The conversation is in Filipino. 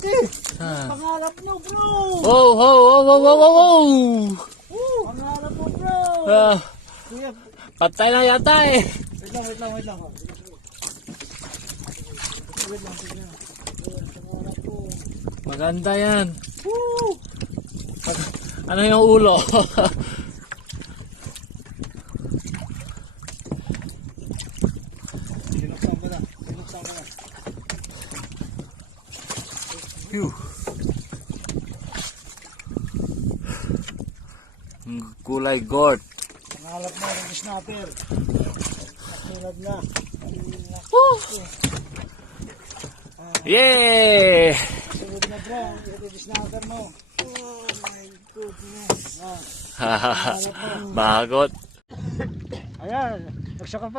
Pangarap mo, bro! Wow, wow, wow, wow, wow, wow, wow! Pangarap mo, bro! Kuya, Patay na yata eh. wait lang. Wait lang, tignan. Pangarap ko. Maganda yan. Woo! Ano yung ulo? Sinuksan ko na. Phew. Kulay gold. Pangarap mo ng snapper. Katulad na. Yay! Sunod na, bro. Ito yung snapper mo. Oh my goodness. Bagot. Ayan, nagsaka pa.